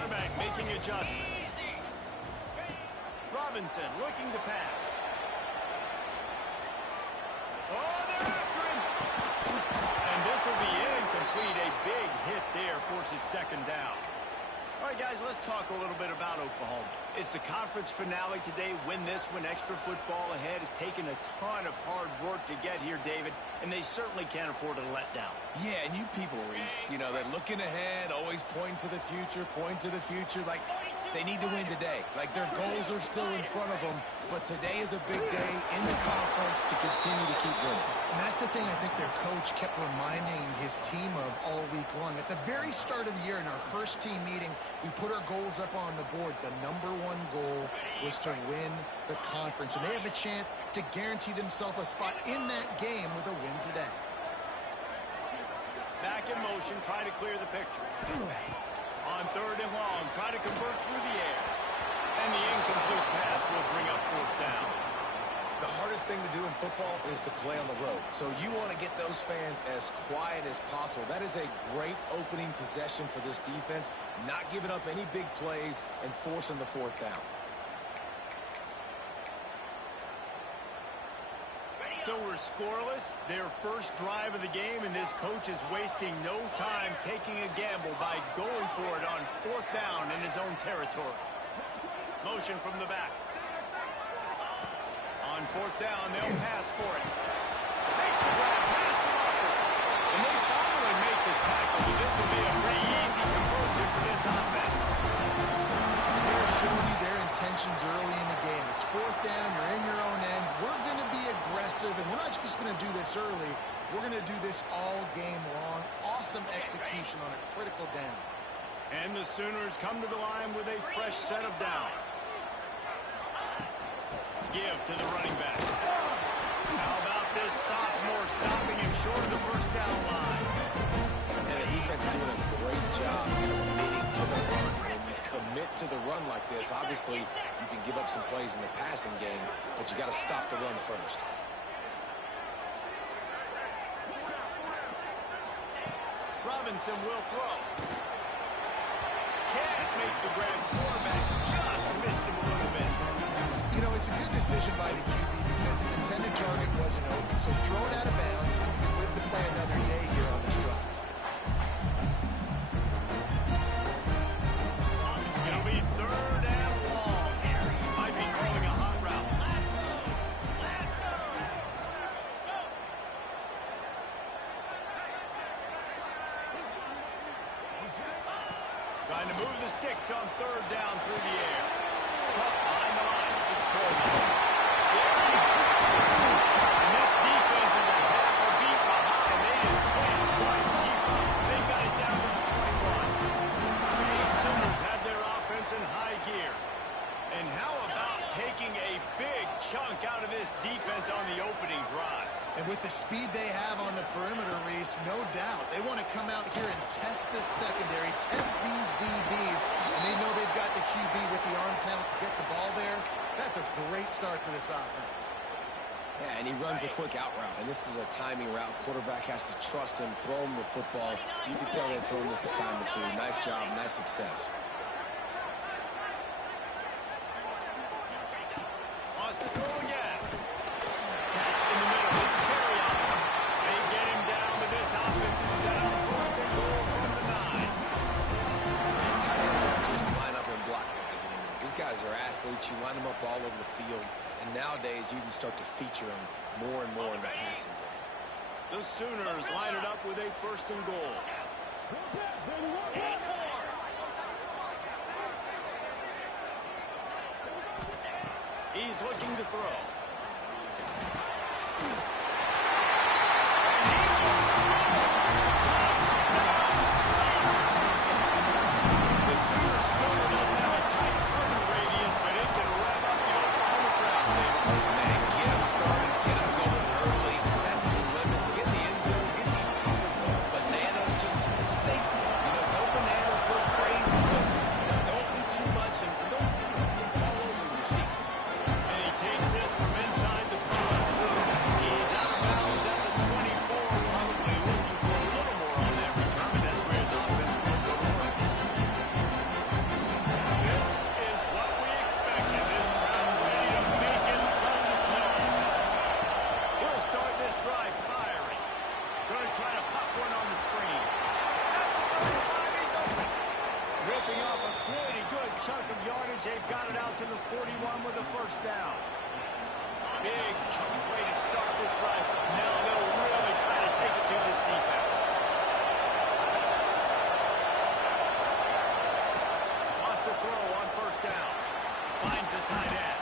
quarterback making adjustments. Robinson looking to pass. Oh, they're after him. And this will be incomplete. A big hit there forces second down. All right, guys, let's talk a little bit about Oklahoma. It's the conference finale today. Win this one. Extra football ahead. Has taken a ton of hard work to get here, David, and they certainly can't afford to let down. Yeah, and you people, Reese, you know, they're looking ahead, always pointing to the future, like they need to win today. Like their goals are still in front of them, but today is a big day in the conference to continue to keep winning. And that's the thing I think their coach kept reminding his team of all week long. At the very start of the year in our first team meeting, we put our goals up on the board. The #1 goal was to win the conference, and they have a chance to guarantee themselves a spot in that game with a win today. Back in motion, trying to clear the picture. On 3rd and long, try to convert through the air. And the incomplete pass will bring up 4th down. The hardest thing to do in football is to play on the road. So you want to get those fans as quiet as possible. That is a great opening possession for this defense, not giving up any big plays and forcing the 4th down. So we're scoreless, their first drive of the game, and this coach is wasting no time taking a gamble by going for it on 4th down in his own territory. Motion from the back. On 4th down, they'll pass for it. Makes the grab, pass to Walker. And they finally make the tackle. This will be a pretty easy conversion for this offense. They're showing you their intentions early in the game. It's 4th down, you're in your own end. We're going to be aggressive, and we're not just going to do this early. We're going to do this all game long. Awesome execution on a critical down. And the Sooners come to the line with a fresh set of downs. Give to the running back. How about this sophomore stopping him short of the 1st down line? And the defense doing a great job committing to the run. When you commit to the run like this, obviously you can give up some plays in the passing game, but you got to stop the run first. Robinson will throw. Can't make the grab. Quarterback just missed him a little bit. You know, it's a good decision by the QB because his intended target wasn't open. So throw it out of bounds, and you can live to play another day here on this drive. It'll be 3rd and long. Might be calling a hot route. Trying to move the sticks on 3rd down through the air. Caught behind the line. It's Coleman. And this defense is a half a beat behind. They just can't quite keep up. They've got it down to the 21. These Sooners have their offense in high gear. And how about taking a big chunk out of this defense on the opening drive? And with the speed they have on the perimeter, Reese, no doubt, they want to come out here and test this secondary, test these DBs, and they know they've got the QB with the arm talent to get the ball there. That's a great start for this offense. Yeah, and he runs a quick out route, and this is a timing route. Quarterback has to trust him, throw him the football. You can tell they've thrown this a time or two. Nice job, nice success. Wants to throw again. Catch in the middle. It's carry on. They get him down, but this offense is set up 1st and goal from the 9. And tight ends don't just line up and block guys anymore. These guys are athletes. You line them up all over the field. And nowadays, you can start to feature them more and more in the passing game. The Sooners line it up with a 1st and goal. He's looking to throw. The Sooners scorer doesn't have a tight turning radius, but it can rev up the Oklahoma crowd. Man, get them started, get them going early, test the limits, get the end zone, get these people going bananas, just safe. You know, go bananas, go crazy, but don't do too much and don't fall over your seats. And he takes this from inside the front. He's He's open. Ripping off a pretty good chunk of yardage. They've got it out to the 41 with a first down. Big chunk way to start this drive. Now they'll really try to take it through this defense. Wants to throw on first down. Finds a tight end.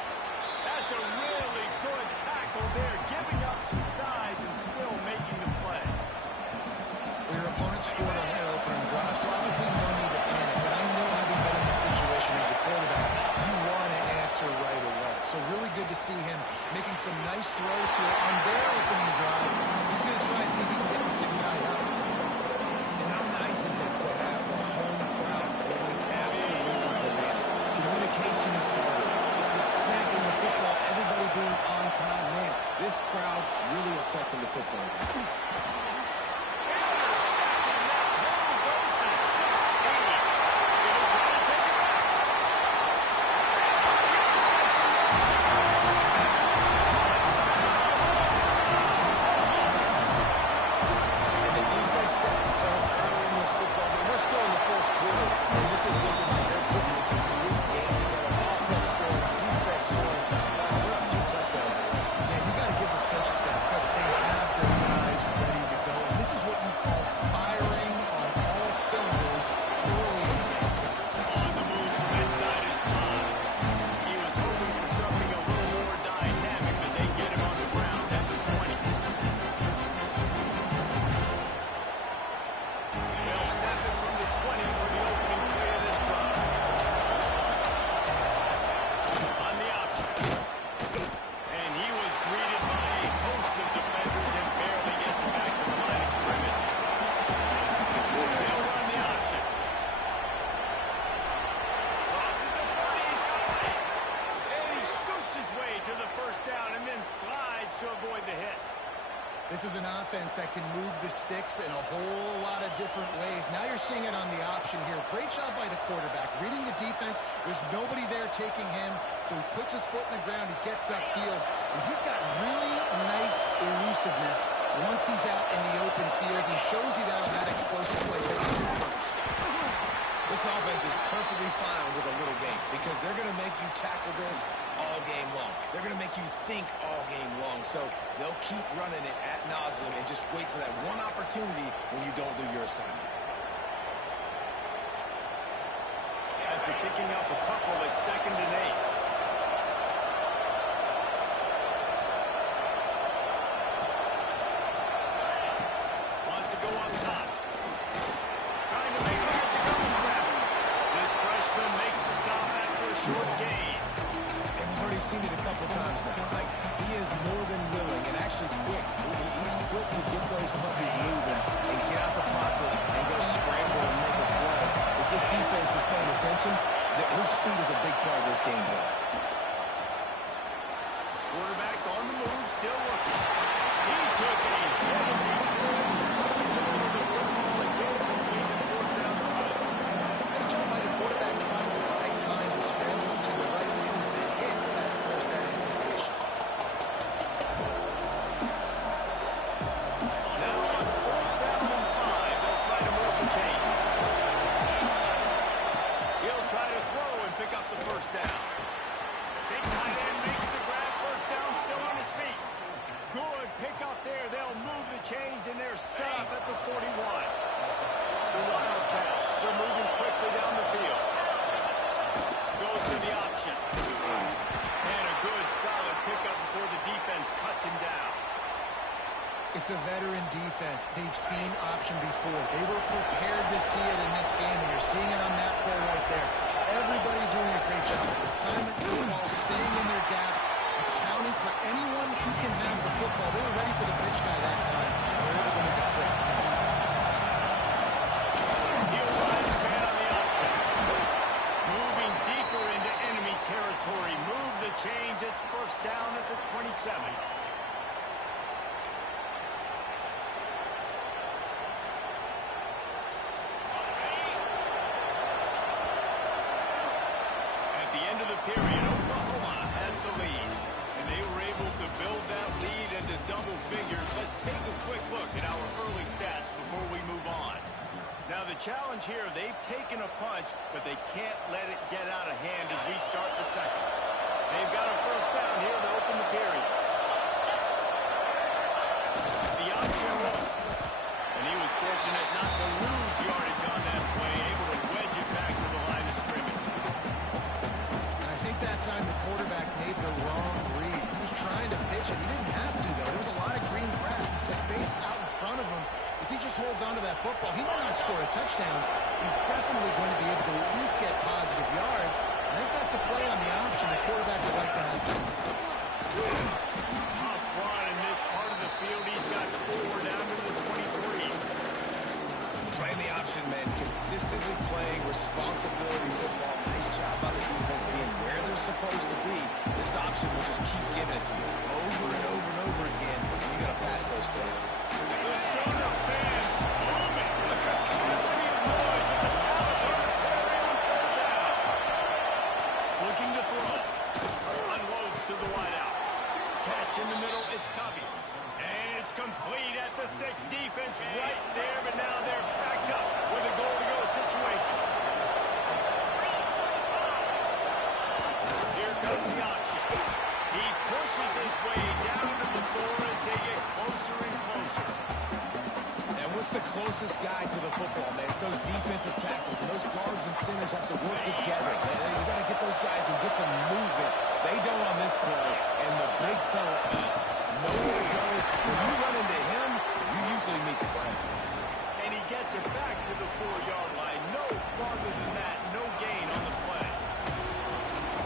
That's a really good tackle there, giving up some size and still making the play. Well, your opponent scored on their opening drive, so obviously no need to panic. But I know having been in this situation as a quarterback, you want to answer right away. So really good to see him making some nice throws here on their opening drive. He's going to try and see if he can get this thing tied up. And how nice is it to have the home crowd going absolutely bananas? Communication is hard. Just snapping the football, everybody being on time. Man, this crowd really affecting the football game. This is an offense that can move the sticks in a whole lot of different ways. Now you're seeing it on the option here. Great job by the quarterback. Reading the defense, there's nobody there taking him, so he puts his foot in the ground, he gets upfield, and he's got really nice elusiveness once he's out in the open field. He shows you that on that explosive play first. This offense is perfectly fine with a little game because they're going to make you tackle this all game long. They're going to make you think all game long. So they'll keep running it ad nauseum and just wait for that one opportunity when you don't do your assignment. After picking up a couple, it's 2nd and 8. Wants to go up top. Trying to make a magic on the scramble. This freshman makes the stop after a short gain. And we've already seen it a couple times now. Like, he is more than willing and actually quick. He's quick to get those puppies moving and get out the pocket and go scramble and make a play. If this defense is paying attention, his feet is a big part of this game plan. Quarterback on the move, still looking. He took a hit as he threw it. The football, it's incomplete, and 4th down's coming. Nice job by the quarterback trying to buy time and scramble to the right lanes that hit that first down invitation. Now on 4th down and 5, they'll try to move the chains. He'll try to throw and pick up the first down. Big tight end makes the grab, first down, still on his feet. Good pick up there. They'll move the chains, and they're set up at the 41. The Wildcats are moving quickly down the field. Goes to the option. And a good, solid pickup before the defense cuts him down. It's a veteran defense. They've seen option before. They were prepared to see it in this game, and you're seeing it on that play right there. Everybody doing a great job. Assignment football, staying in their gaps, accounting for anyone who can have the football. They were ready for the pitch guy that time. They were able to make a quick snap. He'll run his man on the option. Moving deeper into enemy territory. Move the chains. It's first down at the 27. the challenge here, they've taken a punch, but they can't let it get out of hand as we start the second. They've got a first down here to open the period. The option look. And he was fortunate not to lose yardage on that play, able to wedge it back to the line of scrimmage. And I think that time the quarterback made the wrong read. He was trying to pitch it. He didn't have to, though. There was a lot of green grass and space out in front of him. If he just holds on to that football, he might not score a touchdown. He's definitely going to be able to at least get positive yards. I think that's a play on the option the quarterback would like to have. Tough run in this part of the field. He's got 4 down to the 23. Playing the option, man. Consistently playing responsibility football. Nice job by the defense being where they're supposed to be. This option will just keep giving it to you over and over and over again. And you got to pass those tests. The Sooner fans booming. Look at the noise at the Palace Auditorium on 3rd down. Looking to throw. Unloads to the wideout. Catch in the middle. It's Covey. And it's complete at the 6. Defense right there, but now they're backed up with a goal-to-go situation. Here comes the option. He pushes his way down to the floor as they get closer and closer. And what's the closest guy to the football, man? It's those defensive tackles, and those guards and centers have to work together. They got to get those guys and get some movement. They don't on this play, and the big fella eats. Nowhere to go. When you run into him, you usually meet the ground. And he gets it back to the 4-yard line. No farther than that. No gain on the play.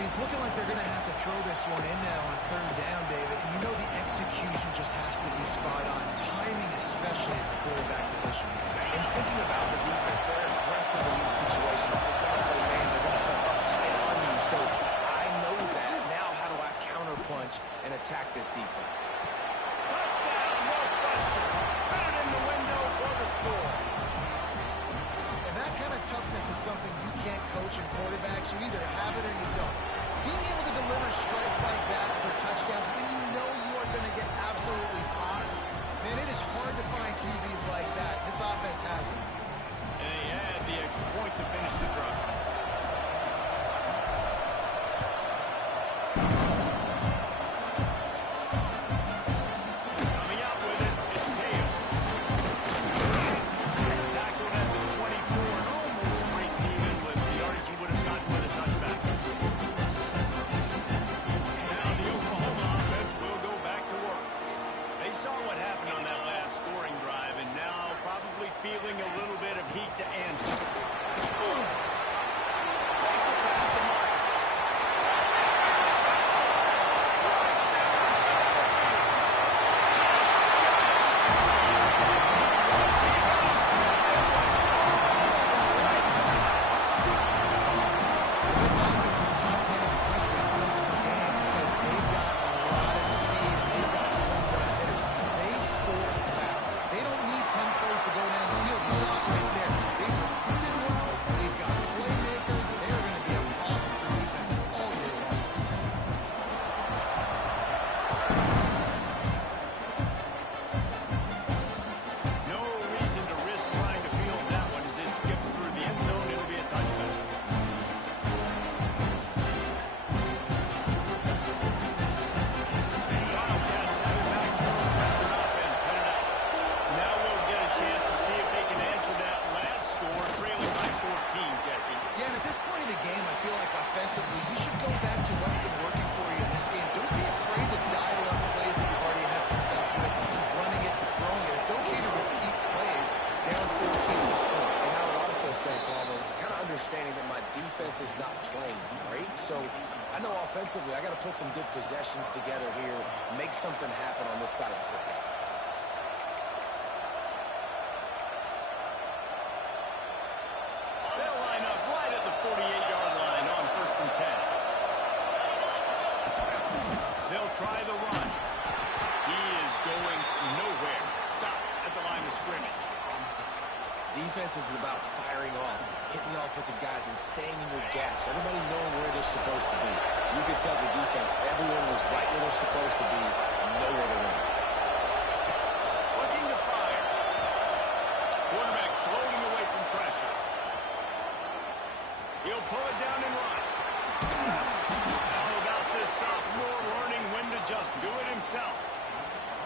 It's looking like they're going to have to throw this one in now on 3rd down, David. And you know the execution just has to be spot on. Timing, especially at the quarterback position. And thinking about the defense, they're aggressive in these situations. They're going to play man. They're going to play uptight on you. So I know that. Now how do I counterpunch and attack this defense? Touchdown, Northwestern. Fit it in the window for the score. And that kind of toughness is something you can't coach in quarterbacks. You either have it or you don't. Being able to deliver strikes like that for touchdowns when you know you are going to get absolutely popped, man, it is hard to find QBs like that. This offense has them. And they had the extra point to finish the drive. Coming out with it, it's Hale. Tackled at the 24 and almost breaks even with the yardage he would have gotten with a touchback. Now the Oklahoma offense will go back to work. They saw what happened on that last scoring drive, and now probably feeling a little bit of heat to answer. Takes it past the mark. This offense is top 10 in the country in points per game because they've got a lot of speed and they've got home run hitters. They score fast. They don't need 10 plays to go down the field. You saw it right there. They've recruited well. They've got playmakers. They're going to be a problem for defenses all year long. No reason to risk trying to field that one as it skips through the end zone. It'll be a touchback. Wildcats have it back. Northwestern offense headed out. Now we'll get a chance to see if they can answer that last score, trailing by 14, Jesse. Yeah, and at this point in the game, I feel like offensively, you should go back to what's been working for you in this game. Don't be afraid to dial up plays that you've already had success with, running it and throwing it. It's okay to repeat plays down 14 at this point. And I would also say, Palmer, kind of understanding that my defense is not playing great, so I know offensively I got to put some good possessions together here, make something happen on this side of the football. They'll line up right at the 48-yard line on 1st and 10. They'll try the run. He is going nowhere. Stop at the line of scrimmage. Defense is about firing off, hitting the offensive guys, and staying in your gaps. Everybody knowing where they're supposed to be. You can tell the defense, everyone was right where they're supposed to be, nowhere to run. Looking to fire. Quarterback floating away from pressure. He'll pull it down and run. How about this sophomore learning when to just do it himself?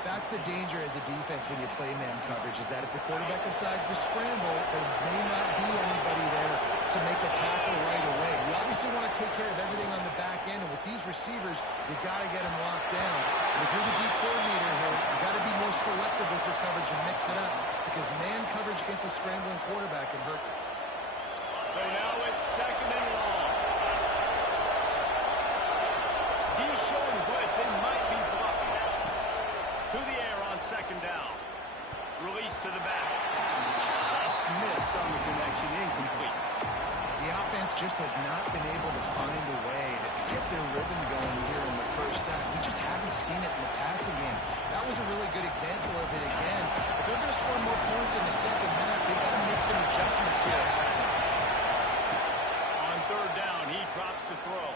That's the danger as a defense when you play man coverage, is that if the quarterback decides to scramble, there may not be anybody there to make a tackle right away. You obviously want to take care of everything on the back end, and with these receivers, you got to get them locked down. And if you're the D coordinator here, you got to be more selective with your coverage and mix it up, because man coverage against a scrambling quarterback can hurt you. So now it's second and long. D showing blitz, they might be bluffing. To the air on second down. Release to the back. Just missed on the connection, incomplete. The offense just has not been able to find a way to get their rhythm going here in the first half. We just haven't seen it in the passing game. That was a really good example of it again. If they're going to score more points in the second half, they've got to make some adjustments here at halftime. On third down, he drops to throw.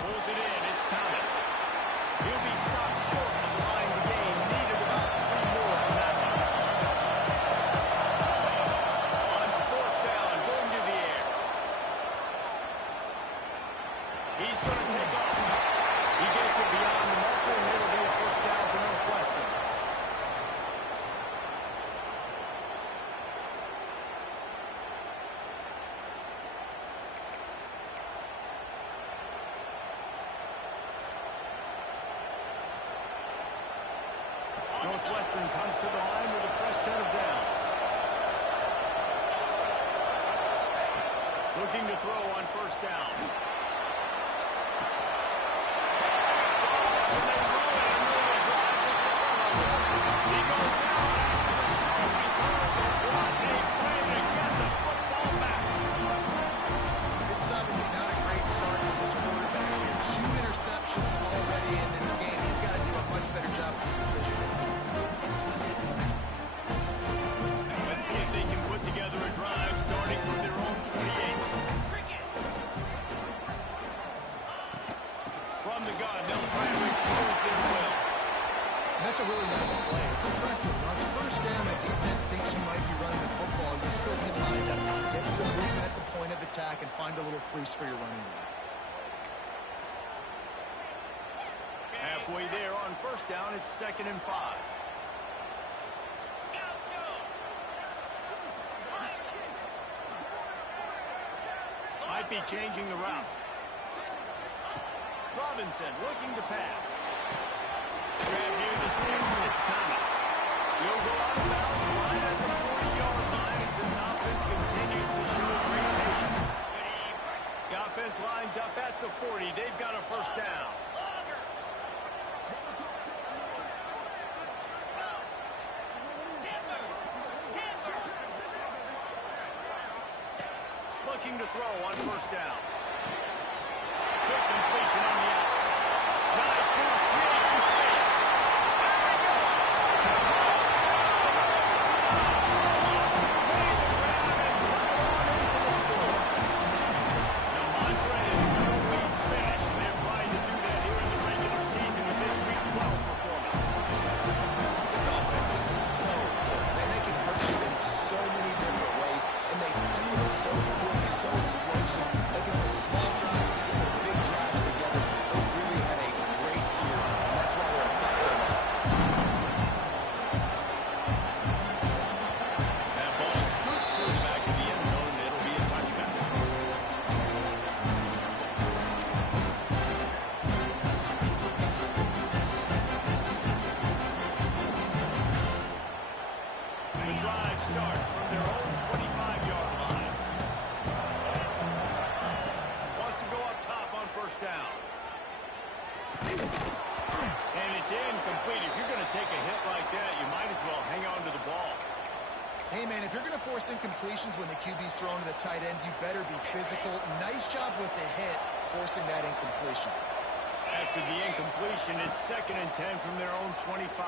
Pulls it in, it's Thomas. He'll be stopped short of the line of the game. Needed about 3 more on that one. On fourth down, going to the air. He's going to take off. He gets it beyond the marker, and it'll be a first down for Northwestern. Northwestern comes to the line with a fresh set of downs. Looking to throw on first down. And they roll it and move a drive with the turnover. He goes down after the short return. Rodney Brady to get the football back. This is obviously not a great start for this quarterback here. 2 interceptions already in this game. He's got to do a much better job with his decision. Let's see if they can put together a drive starting from their own 28. From the gun, they'll try and repose their will. That's a really nice play. It's impressive. When it's first down, the defense thinks you might be running the football. You still can line up, get some movement at the point of attack, and find a little crease for your running back. Halfway there on first down, it's 2nd and 5. Might be changing the route. Robinson looking to pass. Grab near the sticks, it's Thomas. He'll go out of bounds right at the 40-yard line as this offense continues to show great patience. The offense lines up at the 40. They've got a first down. Looking to throw on first down. Quick completion on the out. Nice move, creates some space. There he goes. Made the grab and put it on into the score. Now Montrez will always finish, and they're trying to do that here in the regular season with this Week 12 performance. This offense is so good. Man, they can hurt you in so many different ways, and they do it so quick, so explosive. They can put small drives together, big drives together. They really had a great year, and that's why they're a top 10 offense. That ball scoots through the back of the end zone, and it'll be a touchback. The drive starts from their own 25-yard line. Wants to go up top on first down. And it's incomplete. If you're going to take a hit like that, you might as well hang on to the ball. Hey, man, if you're going to force incompletions when the QB's throwing to the tight end, you better be physical. Nice job with the hit, forcing that incompletion. After the incompletion, it's 2nd and 10 from their own 25.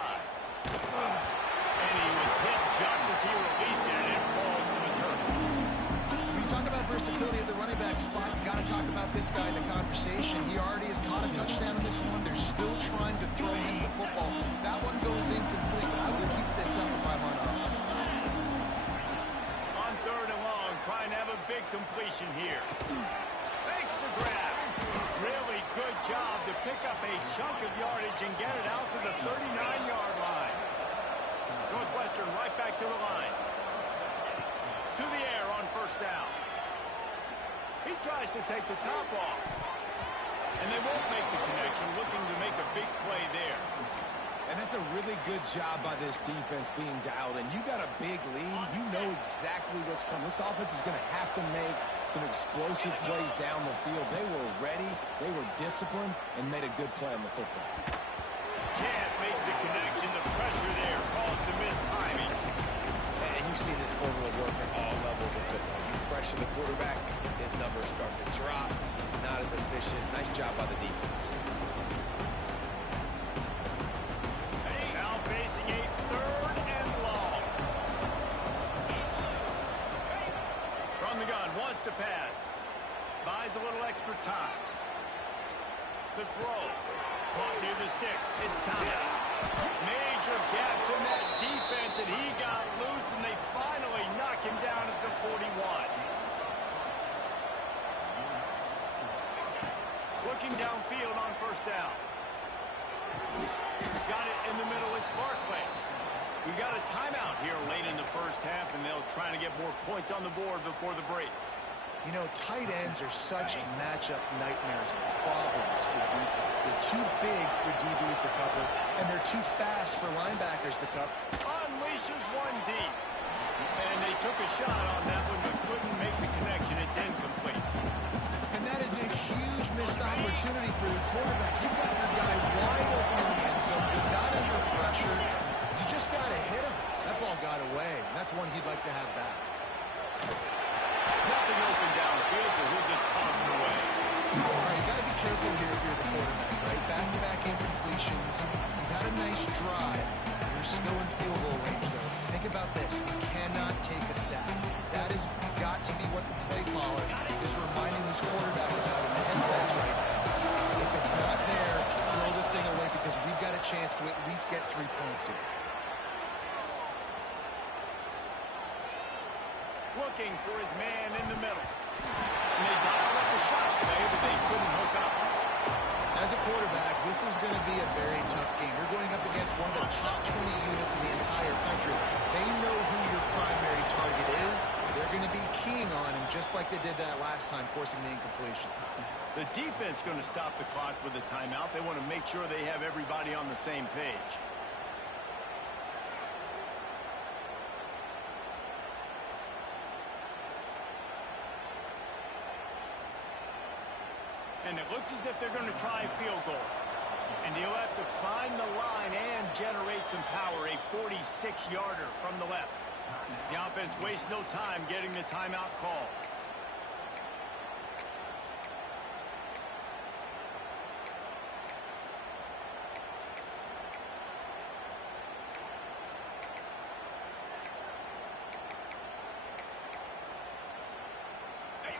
And he was hit just as he released it, and it falls to the turf. When you talk about versatility of the running back spot, you got to talk about this guy in the conversation. He already has caught a touchdown in this one. They're still trying to throw him the football. That one goes incomplete, but I will keep this up if I'm on offense. On third and long, try and have a big completion here. Makes the grab. Really good job to pick up a chunk of yardage and get it out to the 39-yard line. Northwestern right back to the line. To the air on first down. He tries to take the top off. And they won't make the connection, looking to make a big play there. And that's a really good job by this defense being dialed in. You got a big lead. You know exactly what's coming. This offense is going to have to make some explosive plays down the field. They were ready, they were disciplined, and made a good play on the football. Can't make the connection. The pressure there caused the missed timing. And you see this formula work at all levels of football. You pressure the quarterback, his numbers start to drop. He's not as efficient. Nice job by the defense. Now facing a 3rd and long. From the gun, wants to pass. Buys a little extra time. The throw. Caught near the sticks. It's Thomas. Major gaps in that defense, and he got loose, and they finally knock him down at the 41. Looking downfield on first down. Got it in the middle. It's Barkley. We've got a timeout here late in the first half, and they'll try to get more points on the board before the break. You know, tight ends are such matchup nightmares and problems for defense. They're too big for DBs to cover, and they're too fast for linebackers to cover. Unleashes one deep. And they took a shot on that one, but couldn't make the connection. It's incomplete. And that is a huge missed opportunity for the quarterback. You've got your guy wide open in the end zone. You're not under pressure. You just got to hit him. That ball got away, and that's one he'd like to have back. Nothing open downfield, so he'll just toss it away. All right, you got to be careful here if you're the quarterback, right? Back-to-back incompletions. You've had a nice drive. You're still in field goal range, though. Think about this. You cannot take a sack. That has got to be what the play caller is reminding this quarterback about in the headsets right now. If it's not there, throw this thing away because we've got a chance to at least get 3 points here. Looking for his man in the middle. And they dialed up a shot play, but they couldn't hook up. As a quarterback, this is going to be a very tough game. You're going up against one of the top 20 units in the entire country. They know who your primary target is. They're going to be keying on him just like they did that last time, forcing the incompletion. The defense going to stop the clock with a timeout. They want to make sure they have everybody on the same page. And it looks as if they're going to try a field goal. And he'll have to find the line and generate some power. A 46-yarder from the left. The offense wastes no time getting the timeout call.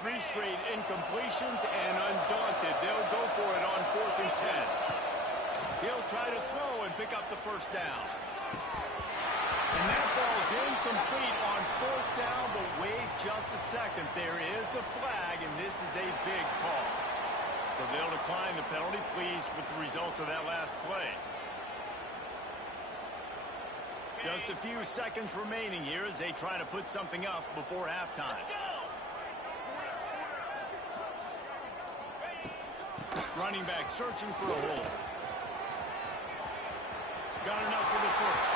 Three straight incompletions, and undaunted, they'll go for it on 4th and 10. He'll try to throw and pick up the first down. And that ball's incomplete on 4th down, but wait just a second. There is a flag, and this is a big call. So they'll decline the penalty, pleased with the results of that last play. Just a few seconds remaining here as they try to put something up before halftime. Running back searching for a hole. Got enough for the first.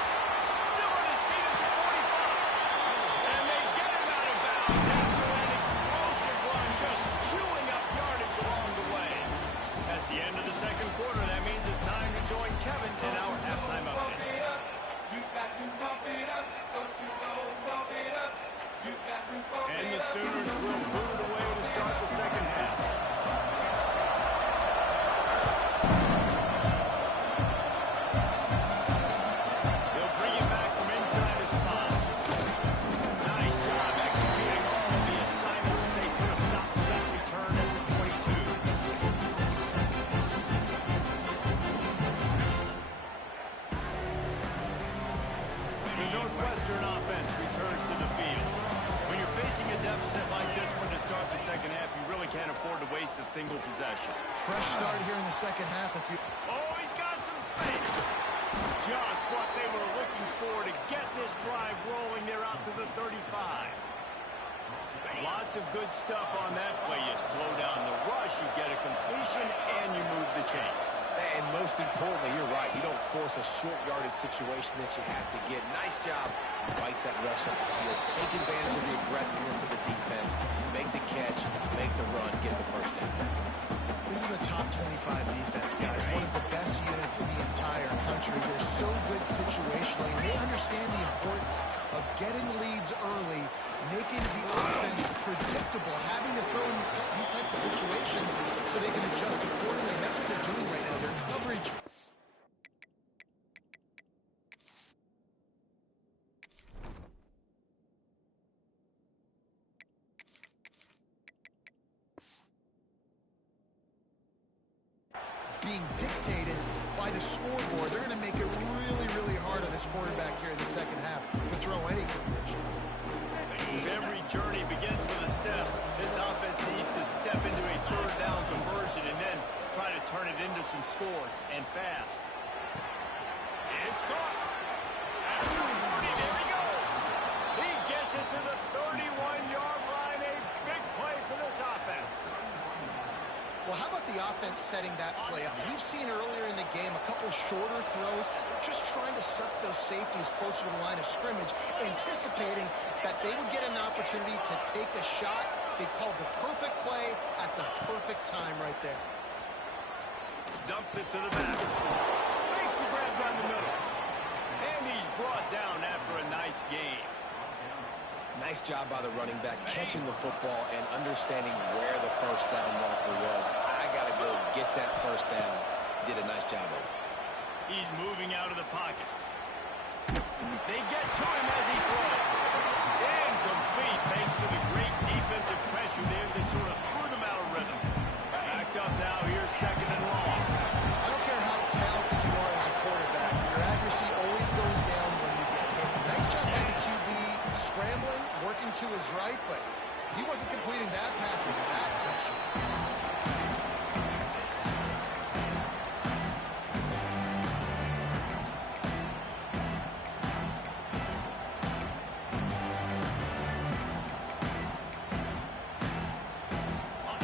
Still on his feet at the 45. And they get him out of bounds after an explosive run, just chewing up yardage along the way. That's the end of the second quarter. That means it's time to join Kevin in our halftime update. And the Sooners will boot away to start the second half. second half, you really can't afford to waste a single possession. Fresh start here in the second half. Oh, he's got some space. Just what they were looking for to get this drive rolling. They're out to the 35. Lots of good stuff on that play. You slow down the rush, you get a completion, and you move the chains. And most importantly, you're right. You don't force a short yardage situation that you have to get. Nice job. Fight that rush up the field. Take advantage of the aggressiveness of the defense. Make the catch, make the run, get the first down. This is a top 25 defense, guys. One of the best units in the entire country. They're so good situationally. They understand the importance of getting leads early, making the offense predictable, having to throw in these types of situations so they can adjust accordingly. And that's what they're doing right now. Their coverage. Being dictated by the scoreboard. They're going to make it really, really hard on this quarterback here in the second half to throw any completions. Every journey begins with a step. This offense needs to step into a third down conversion and then try to turn it into some scores, and fast. It's caught. After 40, there he goes. He gets it to the 31-yard line. A big play for this offense. Well, how about the offense setting that play up? We've seen earlier in the game a couple shorter throws. They're just trying to suck those safeties closer to the line of scrimmage, anticipating that they would get an opportunity to take a shot. They called the perfect play at the perfect time right there. Dumps it to the back. Makes the grab down the middle. And he's brought down after a nice game. Nice job by the running back, catching the football and understanding where the first down marker was. I got to go get that first down. Did a nice job of it. He's moving out of the pocket. They get to him as he throws. Incomplete thanks to the great defensive pressure there that sort of threw them out of rhythm. Backed up now, here's second and long. I don't care how talented you are as a quarterback. Your accuracy always goes down when you get hit. Nice job by the QB scrambling, working to his right, but he wasn't completing that pass with that pressure.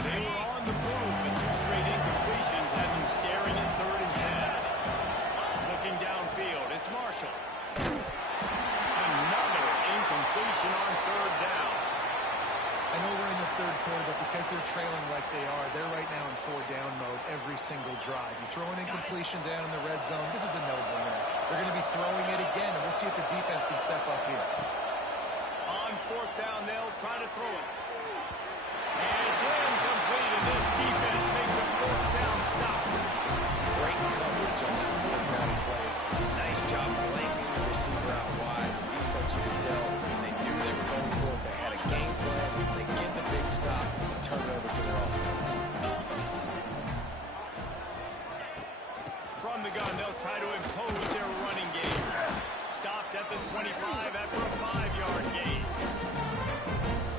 They were on the move, but two straight incompletions had them staring at 3rd and 10. Looking downfield, it's Marshall. Another incompletion on 3rd down. I know we're in the third quarter, but because they're trailing like they are, they're right now in 4-down mode every single drive. You throw an incompletion down in the red zone, this is a no-brainer. They're going to be throwing it again, and we'll see if the defense can step up here. On 4th down, they'll try to throw it. And it's incomplete, and this defense makes a 4th down stop. Great coverage on that 4th down play. Nice job blanking the receiver out wide. The defense, you could tell, they knew they were going for it. They had a game plan. They get the big stop and turn it over to their offense. From the gun, they'll try to impose their running game. Stopped at the 25 after a 5-yard gain.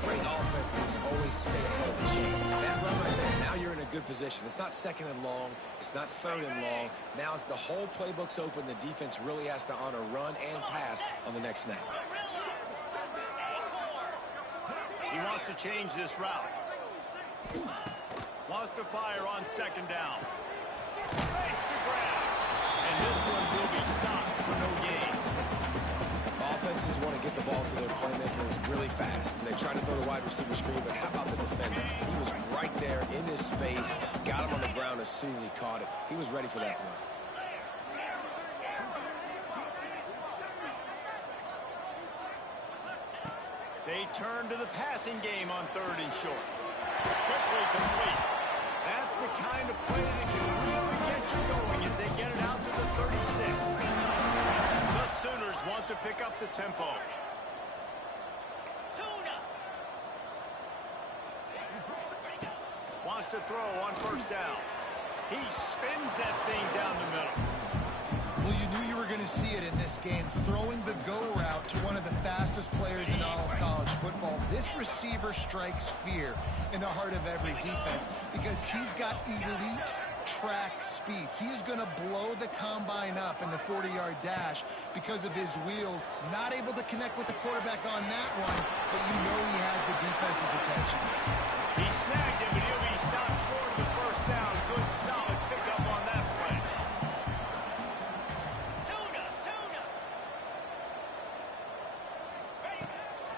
Great offenses always stay ahead of the chains. That run right there, now you're in a good position. It's not 2nd and long. It's not 3rd and long. Now it's the whole playbook's open. The defense really has to honor run and pass on the next snap. He wants to change this route. Wants to fire on 2nd down. Makes the grab. And this one will be stopped for no gain. Offenses want to get the ball to their playmakers really fast. They try to throw the wide receiver screen, but how about the defender? He was right there in his space, got him on the ground as soon as he caught it. He was ready for that play. They turn to the passing game on 3rd and short. Quickly complete. That's the kind of play that can really get you going as they get it out to the 36. The Sooners want to pick up the tempo. Wants to throw on 1st down. He spins that thing down the middle. Well, you knew you were going to see it in this game, throwing the go route to one of the fastest players in all of college football. This receiver strikes fear in the heart of every defense because he's got elite track speed. He is going to blow the combine up in the 40-yard dash because of his wheels. Not able to connect with the quarterback on that one, but you know he has the defense's attention. He snagged him, but he'll be stopped short of the first down. Good, solid pickup on that play.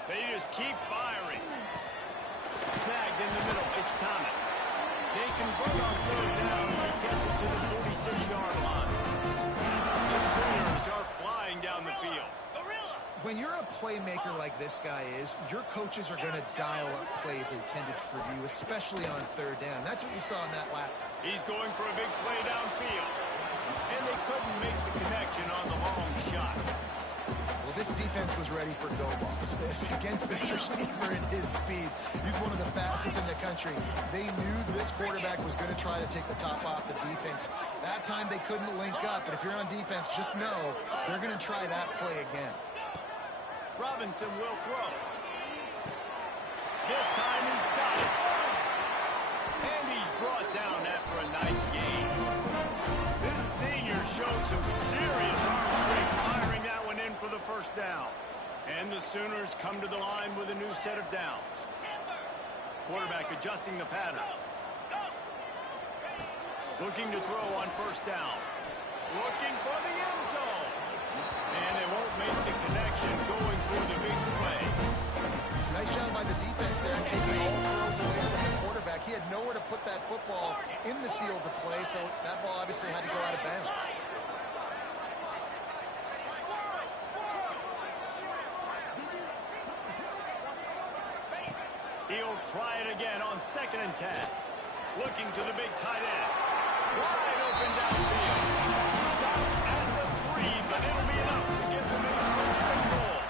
They just keep firing. Snagged in the middle. It's Thomas. They convert on third down as he gets it to the 46-yard line. The Sooners are flying down the field. When you're a playmaker like this guy is, your coaches are going to dial up plays intended for you, especially on third down. That's what you saw in that lap. He's going for a big play downfield. And they couldn't make the connection on the long shot. Well, this defense was ready for go balls against this receiver and his speed. He's one of the fastest in the country. They knew this quarterback was going to try to take the top off the defense. That time they couldn't link up, but if you're on defense, just know they're going to try that play again. Robinson will throw. This time he's got it. And he's brought down after a nice gain. This senior showed some serious arm strength firing that one in for the first down. And the Sooners come to the line with a new set of downs. Quarterback adjusting the pattern. Looking to throw on first down. Looking for the end zone. And they won't make the connection going for the big play. Nice job by the defense there, taking all throws away from the quarterback. He had nowhere to put that football in the field to play, so that ball obviously had to go out of bounds. He'll try it again on 2nd and 10. Looking to the big tight end. Wide open downfield. Stop at the 3, but it'll be enough to give them a first and goal.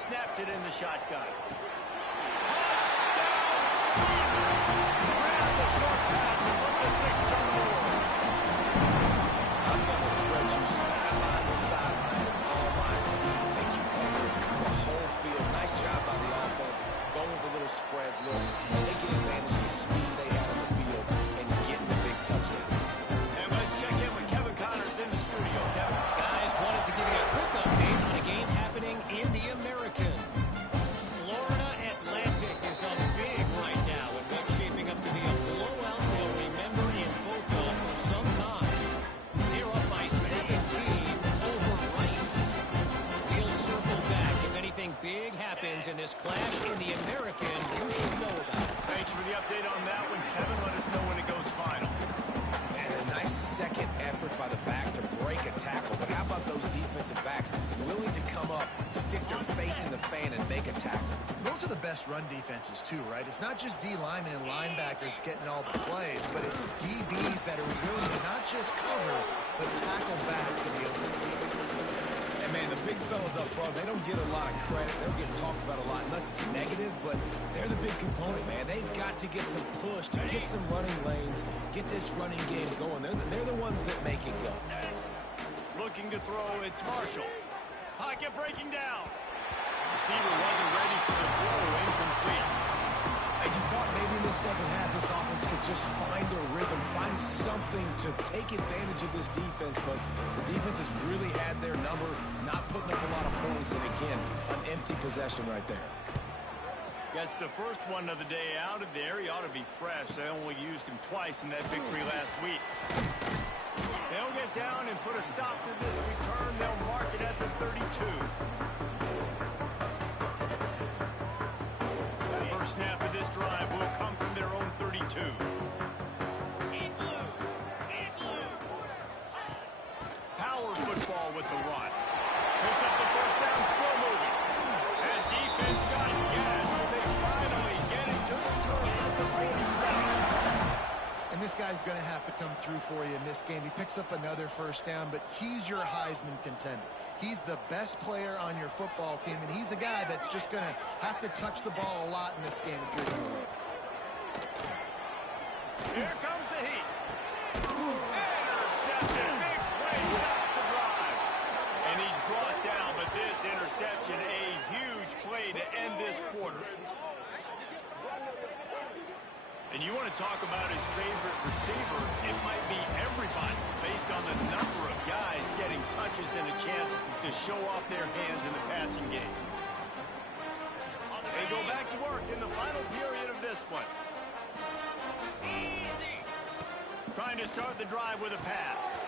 Snapped it in the shotgun. Touchdown, Senior! Ran the short pass to put the 6 on the board. I'm going to spread you sideline to sideline with all my speed, make you cover the whole field. Nice job by the offense. Going with a little spread look, taking advantage of the speed they have on the field, and getting the big touchdown. And let's check in with Kevin Connors in the studio. Kevin. Guys, wanted to give you a quick update on a game happening in the American. Florida Atlantic is up big right now, and what's shaping up to be a blowout they'll remember in Boca for some time. They're up by 17 over Rice. We'll circle back. If anything big happens in this clash in the American, you should know about it. Thanks for the update on that one, Kevin. Let us know when it goes final. And a nice second effort by the back to break a tackle. But how about those defensive backs willing to come up, stick their face in the fan, and make a tackle? Those are the best run defenses too, right? It's not just D linemen and linebackers getting all the plays, but it's DBs that are willing to not just cover, but tackle backs in the open field. And man, the big fellas up front, they don't get a lot of credit. They don't get talked about a lot unless it's negative, but they're the big component, man. They've got to get some push, to get some running lanes, get this running game going. They're the ones that make it go. Looking to throw, it's Marshall. Pocket breaking down. Receiver wasn't ready for the throw, incomplete. And you thought maybe in the second half this offense could just find their rhythm, find something to take advantage of this defense, but the defense has really had their number, not putting up a lot of points, and again, an empty possession right there. That's the first one of the day out of there. He ought to be fresh. They only used him twice in that victory last week. They'll get down and put a stop to this return. They'll mark it at the 32. First snap of this drive will come from their own 32. Power football with the run. Picks up the first down, still moving. And defense got gas, but they finally get it to the turn at the 47. And And this guy's going to have to come through for you in this game. He picks up another first down, but he's your Heisman contender. He's the best player on your football team, and he's a guy that's just going to have to touch the ball a lot in this game if you're going to win. Here comes the heat. Intercepted. Big play stops the drive. And he's brought down, but this interception, a huge play to end this quarter. And you want to talk about his favorite receiver, it might be everybody based on the number of guys getting touches and a chance to show off their hands in the passing game. They go back to work in the final period of this one. Trying to start the drive with a pass.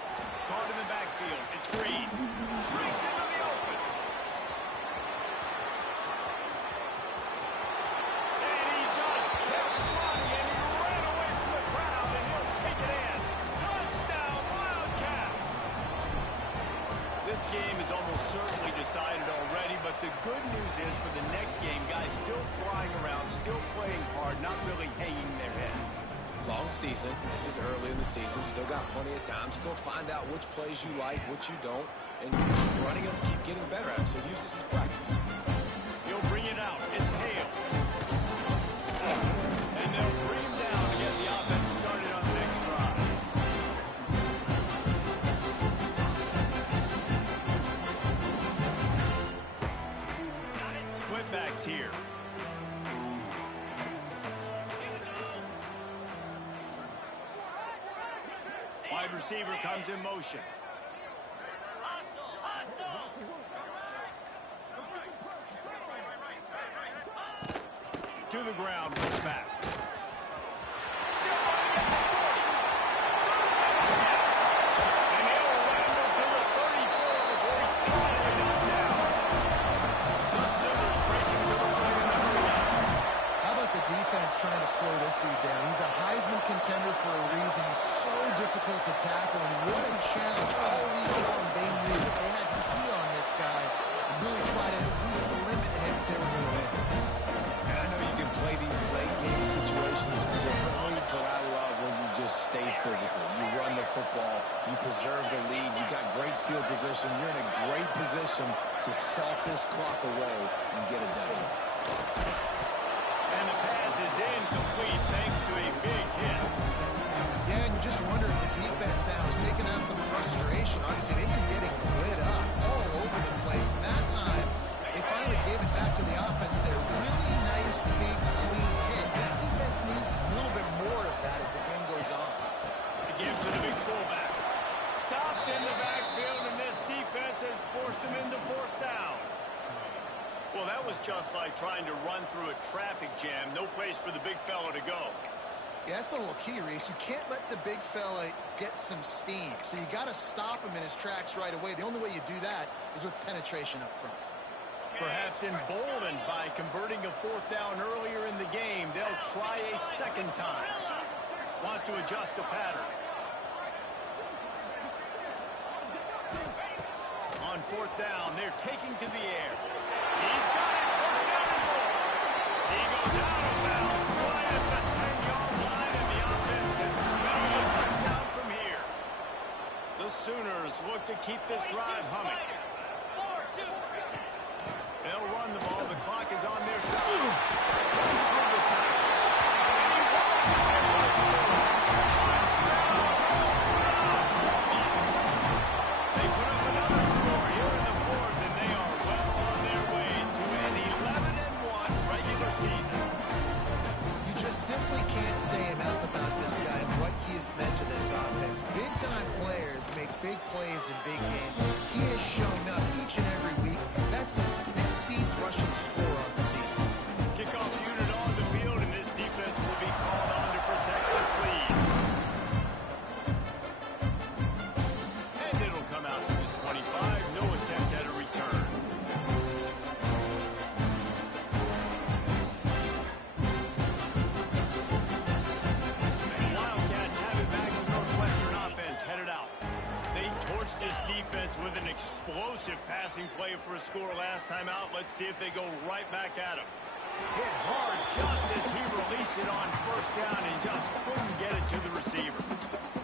Caught in the backfield. It's Green. Breaks into the open. And he just kept running, and he ran away from the crowd, and he'll take it in. Touchdown, Wildcats! This game is almost certainly decided already, but the good news is for the next game, guys still flying around, still playing hard, not really hanging their heads. Long season. This is early in the season. Still got plenty of time. Still find out which plays you like, which you don't. And keep running them, keep getting better at them. So use this as practice. He'll bring it out. It's Hale. And they'll bring him down to get the offense started on the next drive. Split backs here. Wide receiver comes in motion. To the ground with the back. Still running at the 40. And he'll ramble to the 34 before he's finally knocked down. The Sooners racing to the line in the hurry. How about the defense trying to slow this dude down? He's a Heisman contender for a reason. He's so difficult to tackle, and what a challenge all week long. They knew that they had to key on this guy and really try to at least limit him if they were going to win. And I know you can play these late game situations differently, but I love when you just stay physical. You run the football, you preserve the lead, you got great field position, you're in a great position to salt this clock away and get it done. And the pass is incomplete thanks to a big hit. Yeah, and you just wonder if the defense now is taking out some frustration. Obviously, they've been getting lit up all over the place. And that time, they finally gave it back to the offense there. Really nice, big, clean hit. This defense needs a little bit more of that as the game goes on. Again to the big fullback. Stopped in the backfield, and this defense has forced him into fourth down. Well, that was just like trying to run through a traffic jam. No place for the big fella to go. Yeah, that's the whole key, Reese. You can't let the big fella get some steam. So you got to stop him in his tracks right away. The only way you do that is with penetration up front. Perhaps emboldened by converting a fourth down earlier in the game, they'll try a second time. Wants to adjust the pattern. On fourth down, they're taking to the air. He's got it. First down and goal. He goes out of bounds right at the 10-yard line, and the offense can smell a touchdown from here. The Sooners look to keep this drive humming. They'll run the ball. The clock is on their side. Runs through the tackle. And he launches it for a score. Touchdown! They put up another score here in the fourth, and they are well on their way to an 11-1 regular season. You just simply can't say enough about this guy and what he has meant to this offense. Big-time players make big plays in big games. He has shown up each and every week. That's his 15th rushing score on the season. Kickoff unit on the field, and this defense will be called on to protect this lead. And it'll come out to the 25. No attempt at a return. Wildcats have it back. The Northwestern offense headed out. They torched this defense with an explosive passing play for a score last time out. Let's see if they go right back at him. Hit hard just as he released it on first down and just couldn't get it to the receiver.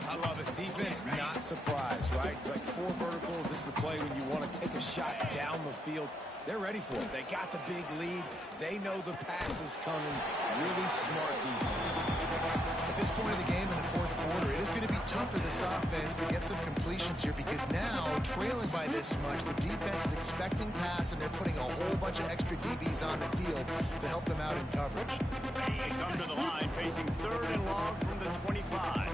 I love it. Defense not surprised, right? Like 4 verticals. This is a play when you want to take a shot down the field. They're ready for it. They got the big lead. They know the pass is coming. Really smart defense. At this point of the game in the fourth quarter, it is going to be tough for this offense to get some completions here because now, trailing by this much, the defense is expecting pass and they're putting a whole bunch of extra DBs on the field to help them out in coverage. They come to the line facing 3rd and long from the 25.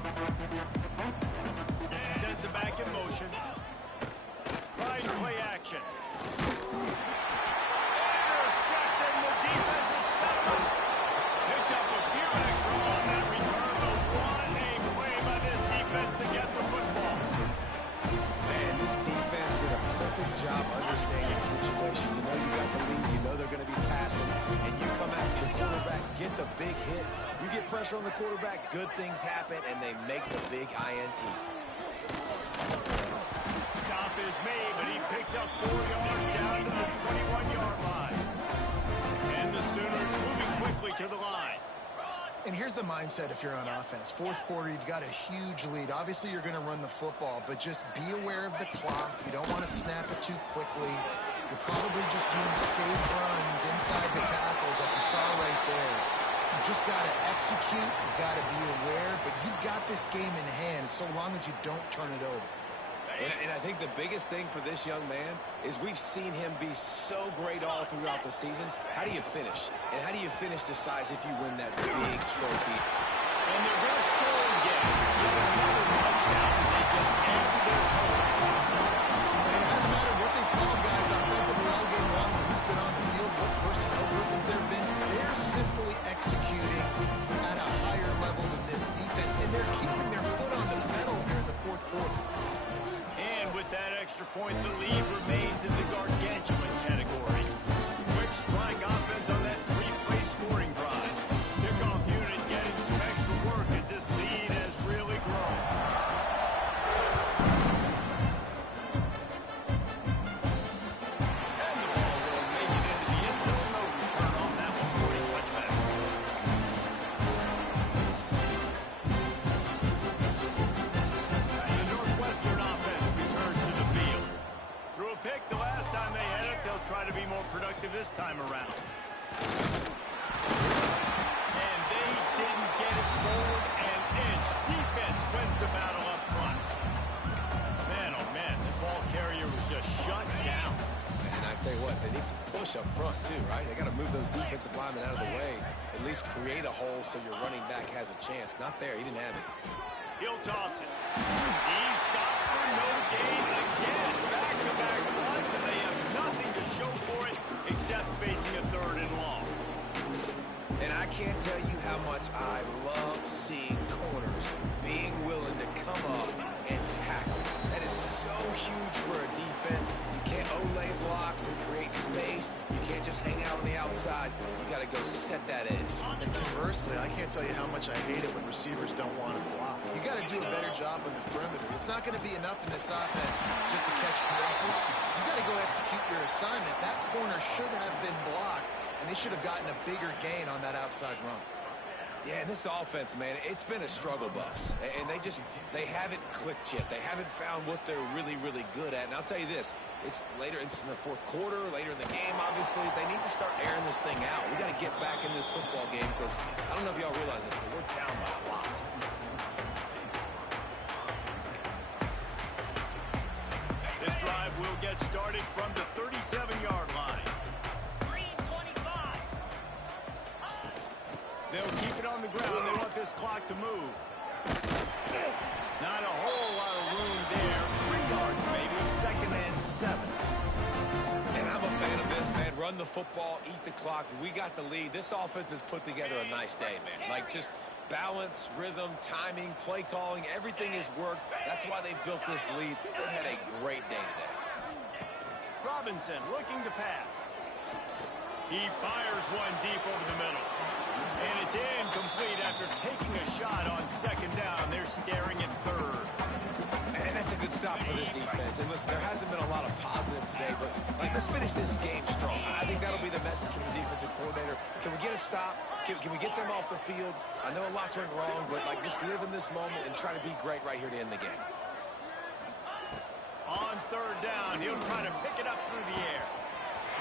Sends it back in motion. Trying to play action. Intercepted, the defense is set up. Picked up a few extra on that return, but what a play by this defense to get the football. Man, this defense did a perfect job understanding the situation. You know you got the lead. You know they're going to be passing. And you come after the quarterback, get the big hit. You get pressure on the quarterback, good things happen, and they make the big INT. Stop is made, but he picks up 4 yards down to the 21-yard line. And the Sooners moving quickly to the line. And here's the mindset if you're on offense. Fourth quarter, you've got a huge lead. Obviously, you're going to run the football, but just be aware of the clock. You don't want to snap it too quickly. You're probably just doing safe runs inside the tackles like you saw right there. You just got to execute. You've got to be aware, but you've got this game in hand so long as you don't turn it over. And I think the biggest thing for this young man is we've seen him be so great all throughout the season. How do you finish? And how do you finish decides if you win that big trophy. And they're going to score again. Yet another touchdown as they just add to their total. And it hasn't mattered what they've called, guys, offensively all game long, who's been on the field, what personnel groupings there have been. They're simply executing at a higher level than this defense, and they're keeping their foot on the pedal here in the fourth quarter. And with that extra point, the lead remains in the gargantuan category. Quick strike offense on that 3-play scoring drive. Kickoff unit getting some extra work as this lead has really grown. And the ball will make it into the end zone. No return on that one for a touchback. And the Northwestern offense returns to the field. Threw a pick the last time they had it. They'll try to be more productive this time around. And they didn't get it forward an inch. Defense wins the battle up front. Man, oh man, the ball carrier was just shut down. And I tell you what, they need some push up front too, right? They got to move those defensive linemen out of the way. At least create a hole so your running back has a chance. Not there. He didn't have it. He'll toss it. He stopped for no gain again. Back-to-back runs, and they have nothing to show for it except facing a 3rd and long. And I can't tell you how much I love seeing corners being willing to come up and tackle. That is so huge for a defense. You can't olay blocks and create space. You can't just hang out on the outside. You got to go set that edge. And conversely, I can't tell you how much I hate it when receivers don't want to block. You got to do a better job on the perimeter. It's not going to be enough in this offense just to catch passes. You got to go execute your assignment. That corner should have been blocked, and they should have gotten a bigger gain on that outside run. Yeah, and this offense, man, it's been a struggle bus. And they haven't clicked yet. They haven't found what they're really, really good at. And I'll tell you this, it's later, it's in the fourth quarter, later in the game, obviously. They need to start airing this thing out. We got to get back in this football game because I don't know if y'all realize this, but we're down by a lot. This drive will get started from the 37-yard line. They'll keep it on the ground. They want this clock to move. Not a whole lot of room there. 3 yards maybe, 2nd and 7. And I'm a fan of this, man. Run the football, eat the clock. We got the lead. This offense has put together a nice day, man. Like just balance, rhythm, timing, play calling, everything has worked. That's why they've built this lead. They've had a great day today. Robinson looking to pass. He fires one deep over the middle. And it's incomplete after taking a shot on second down. They're staring at third. And that's a good stop for this defense. And listen, there hasn't been a lot of positive today, but let's finish this game strong. I think that'll be the message from the defensive coordinator. Can we get a stop? Can we get them off the field? I know a lot's went wrong, but just live in this moment and try to be great right here to end the game. On third down, he'll try to pick it up through the air.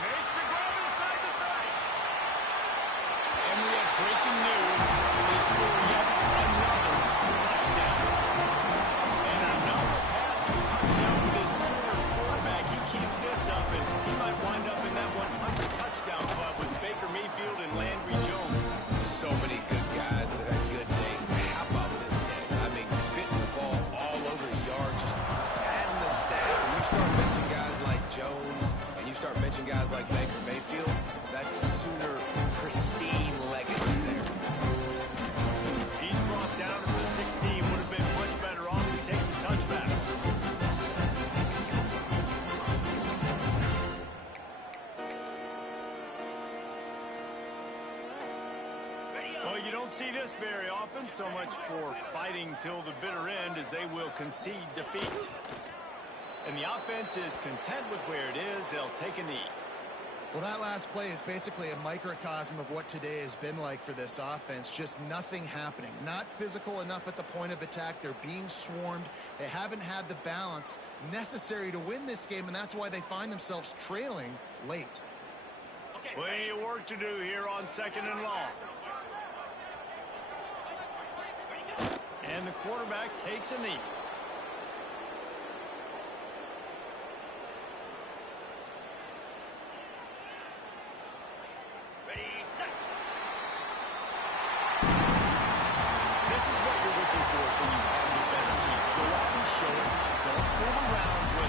Makes the grab inside the 30. And we have breaking news. They score yet another touchdown. And another passing touchdown with his Sooner quarterback. He keeps this up, and he might wind up in that 100 touchdown club with Baker Mayfield and Landry Jones. So many good guys that have had good days. How about this day? I mean, fitting the ball all over the yard, just padding the stats. And you start mentioning guys like Jones, and you start mentioning guys like Baker Mayfield, that's Sooner pristine legacy there. He's brought down to the 16. Would have been much better off to take the touchback. Well, you don't see this very often, so much for fighting till the bitter end as they will concede defeat. And the offense is content with where it is. They'll take a knee. Well, that last play is basically a microcosm of what today has been like for this offense. Just nothing happening. Not physical enough at the point of attack. They're being swarmed. They haven't had the balance necessary to win this game, and that's why they find themselves trailing late. Plenty of work to do here on second and long. And the quarterback takes a knee. This is what you're looking for when you have the better team. Go out and show it. Don't fool around.